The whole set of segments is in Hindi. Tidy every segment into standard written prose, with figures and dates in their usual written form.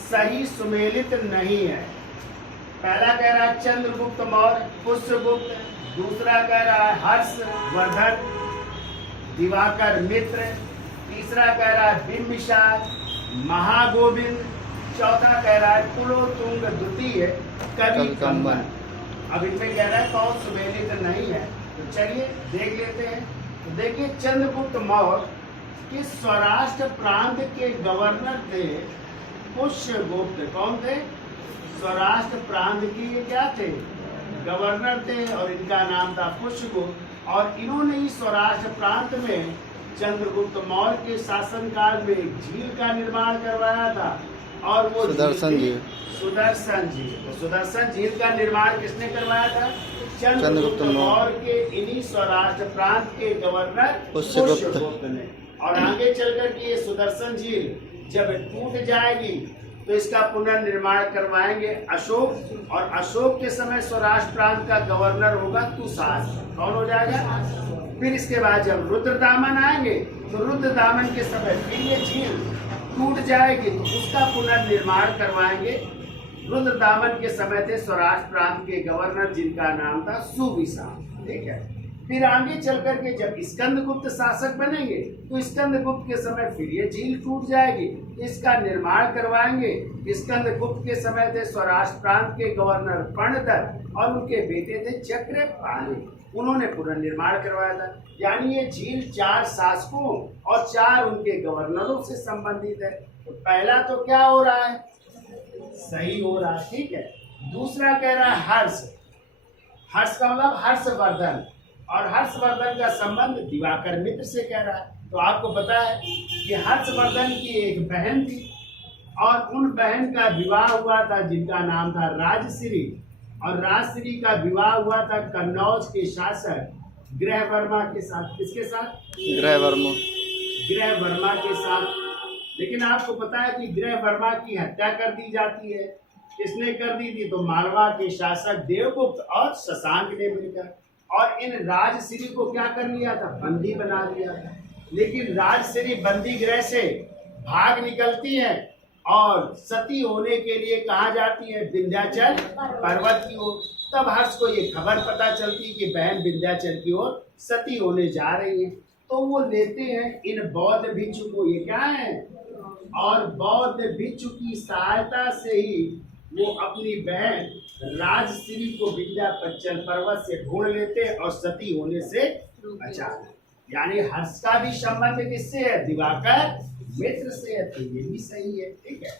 सही सुमेलित नहीं है। पहला कह रहा है चंद्रगुप्त मौर्य, पुष्यगुप्त। दूसरा कह रहा है हर्षवर्धन, दिवाकर मित्र। तीसरा कह रहा है बिंबिसार, महागोविंद। चौथा कह रहा है कुलोत्तुंग द्वितीय, कवि कंबन। अब इनमें कह रहा है कौन सुमेलित नहीं है, तो चलिए देख लेते हैं। तो देखिए चंद्रगुप्त मौर्य के सौराष्ट्र प्रांत के गवर्नर थे पुष्यगुप्त। कौन थे? सौराष्ट्र प्रांत की ये क्या थे? गवर्नर थे, और इनका नाम था पुष्यगुप्त। और इन्होंने ही सौराष्ट्र प्रांत में चंद्रगुप्त मौर्य के शासनकाल में एक झील का निर्माण करवाया था, और वो सुदर्शन झील। तो सुदर्शन झील का निर्माण किसने करवाया था? चंद्रगुप्त मौर्य के इन्हीं सौराष्ट्र प्रांत के गवर्नर पुष्यगुप्त ने। और आगे चलकर के ये सुदर्शन झील जब टूट जाएगी तो इसका पुनर्निर्माण करवाएंगे अशोक, और अशोक के समय सौराष्ट्र प्रांत का गवर्नर होगा तुषार। कौन हो जाएगा? फिर इसके बाद जब रुद्रदामन आएंगे तो रुद्रदामन के समय फिर ये झील टूट जाएगी, तो उसका पुनर्निर्माण करवाएंगे। रुद्रदामन के समय थे सौराष्ट्र प्रांत के गवर्नर, जिनका नाम था सुविशा। ठीक है। फिर आगे चल करके जब स्कंदगुप्त शासक बनेंगे तो स्कंदगुप्त के समय फिर ये झील टूट जाएगी, इसका निर्माण करवाएंगे। स्कंदगुप्त के समय थे सौराष्ट्र प्रांत के गवर्नर पर्णदत्त, और उनके बेटे थे चक्रपाणि, उन्होंने पुनर्निर्माण करवाया था। यानी ये झील 4 शासकों और 4 उनके गवर्नरों से संबंधित है। तो पहला तो क्या हो रहा है? सही हो रहा है। ठीक है। दूसरा कह रहा है हर्ष का मतलब हर्षवर्धन, और हर्षवर्धन का संबंध दिवाकर मित्र से कह रहा है। तो आपको पता है कि हर्षवर्धन की एक बहन थी, और उन बहन का विवाह हुआ था जिनका नाम था राजश्री, और राजश्री का विवाह हुआ था कन्नौज के शासक ग्रहवर्मा के साथ। किसके साथ? ग्रहवर्मा के साथ। लेकिन आपको पता है कि ग्रहवर्मा की हत्या कर दी जाती है। किसने कर दी थी? तो मालवा के शासक देवगुप्त और शशांक ने मिलकर। और इन राजश्री को क्या कर लिया था? बंदी बना लिया था। लेकिन राजश्री बंदी गृह से भाग निकलती है और सती होने के लिए कहाँ जाती है? विंध्याचल पर्वत की ओर। तब हर्ष को ये खबर पता चलती कि बहन विंध्याचल की ओर सती होने जा रही है। तो वो लेते हैं इन बौद्ध भिक्षु को, ये क्या है? और बौद्ध भिक्षु की सहायता से ही वो अपनी बहन राजश्री को विंध्याचल पर्वत से ढूंढ लेते और सती होने से बचा। यानी हर्ष का भी संबंध किससे है? दिवाकर मित्र से है। तो ये भी सही है। ठीक है।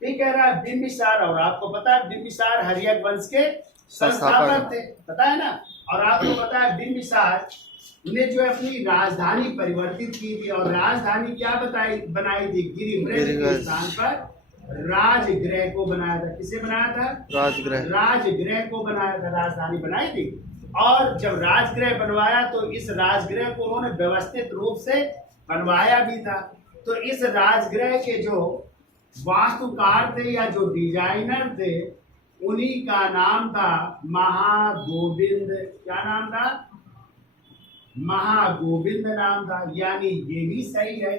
ठीक कह रहा है बिंबिसार, और आपको पता है बिंबिसार हर्यक वंश के संस्थापक थे, पता है ना। और आपको पता है बिंबिसार ने जो अपनी राजधानी परिवर्तित की थी, और राजधानी क्या बनाई थी? गिरिमृग के स्थान पर राजगृह को बनाया था। किसे बनाया था? राजगृह को बनाया था, राजधानी बनाई थी। और जब राजगृह बनवाया तो इस राजगृह को उन्होंने व्यवस्थित रूप से बनवाया भी था। तो इस राजगृह के जो वास्तुकार थे या जो डिजाइनर थे, उन्हीं का नाम था महागोविंद। क्या नाम था? महागोविंद नाम था। यानी ये भी सही है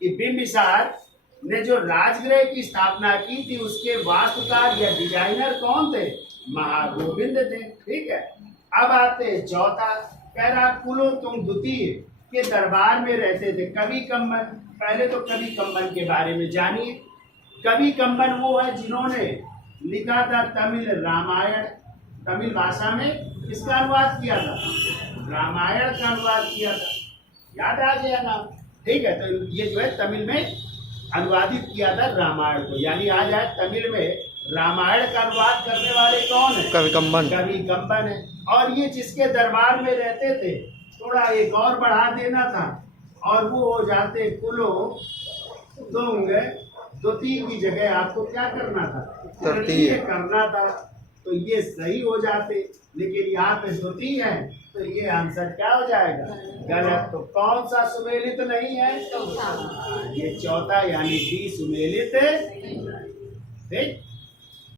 कि बिंबिसार ने जो राजगृह की स्थापना की थी उसके वास्तुकार या डिजाइनर कौन थे? महागोविंद थे। ठीक है। अब आते हैं चौथा। कह रहा कुलोत्तुंग द्वितीय के दरबार में रहते थे कवि कंबन। पहले तो कवि कंबन के बारे में जानिए। कवि कंबन वो है जिन्होंने लिखा था तमिल रामायण। तमिल भाषा में किसका अनुवाद किया था? रामायण का अनुवाद किया था। याद आ गया नाम? ठीक है। तो ये जो है तमिल में अनुवादित किया था रामायण को। यानी आ जाए तमिल में रामायण का अनुवाद करने वाले कौन है? कवि कंबन है। और ये जिसके दरबार में रहते थे, थोड़ा एक और बढ़ा देना था और वो हो जाते कुलोत्तुंग द्वितीय की जगह आपको क्या करना था? तृतीय करना था। तो ये सही हो जाते, लेकिन यहाँ पे द्वितीय है तो ये आंसर क्या हो जाएगा? गलत। तो कौन सा सुमेलित नहीं है? ये चौथा, यानी डी सुमेलित। ठीक।